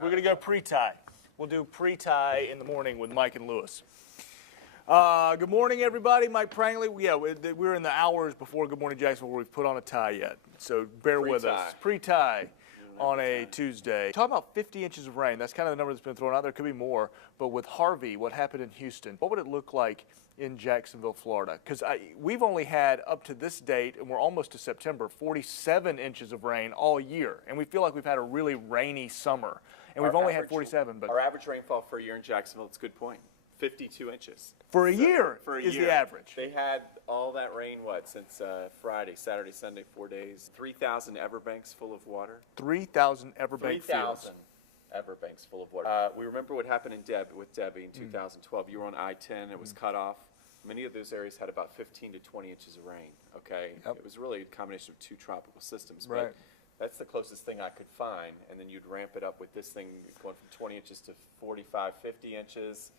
We're going to go pre-tie. We'll do pre-tie in the morning with Mike and Lewis. Good morning, everybody. Mike Prangley. Yeah, we're in the hours before Good Morning Jacksonville where we've put on a tie yet. So bear with us. Pre-tie on a Tuesday. Talking about 50 inches of rain. That's kind of the number that's been thrown out there. Could be more. But with Harvey, what happened in Houston, what would it look like in Jacksonville, Florida? Because we've only had, up to this date, and we're almost to September, 47 inches of rain all year. And we feel like we've had a really rainy summer. And we've only had 47. But our average rainfall for a year in Jacksonville, it's a good point, 52 inches. For a year is the average. They had all that rain, since Friday, Saturday, Sunday, 4 days. 3,000 everbanks full of water. 3,000 everbank fields. 3,000 everbanks full of water. We remember what happened with Debby in 2012. You were on I-10. It was cut off. Many of those areas had about 15 to 20 inches of rain, okay? Yep. It was really a combination of two tropical systems. Right. But that's the closest thing I could find. And then you'd ramp it up with this thing going from 20 inches to 45, 50 inches.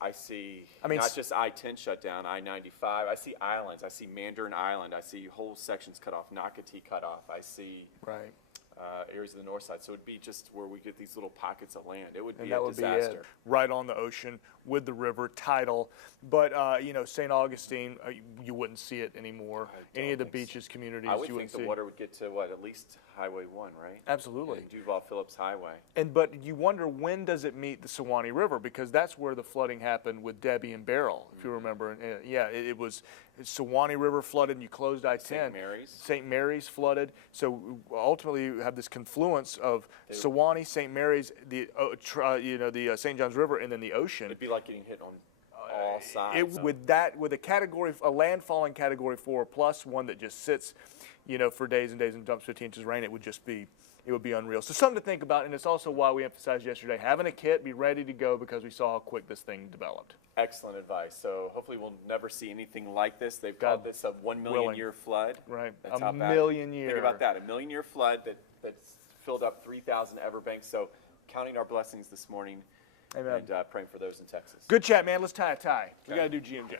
I see not just I-10 shut down, I-95. I see islands. I see Mandarin Island. I see whole sections cut off, Nocatee cut off. I see areas of the north side. So it would be just where we get these little pockets of land. It would be a disaster. Be it. Right on the ocean with the river, tidal. But, St. Augustine, you wouldn't see it anymore. Any of the beaches, communities, I would you wouldn't think the water would get to, at least Highway 1, right? Absolutely. And Duval-Phillips Highway. But you wonder, when does it meet the Suwannee River? Because that's where the flooding happened with Debby and Beryl, if you remember. It was Suwannee River flooded and you closed I-10. St. Mary's. St. Mary's flooded. So ultimately you have this confluence of Suwannee, St. Mary's, the St. Johns River, and then the ocean. It'd be like getting hit on all sides. With a landfalling Category 4 plus, one that just sits, for days and days and dumps 15 inches of rain, it would be unreal. So something to think about, and it's also why we emphasized yesterday, having a kit, be ready to go, because we saw how quick this thing developed. Excellent advice. So hopefully we'll never see anything like this. They've called this a 1 million year flood. Right, That's a million year. Think about that, a 1 million year flood that's filled up 3,000 everbanks. So counting our blessings this morning. Amen. And praying for those in Texas. Good chat, man. Let's tie a tie. We got to do GMJ.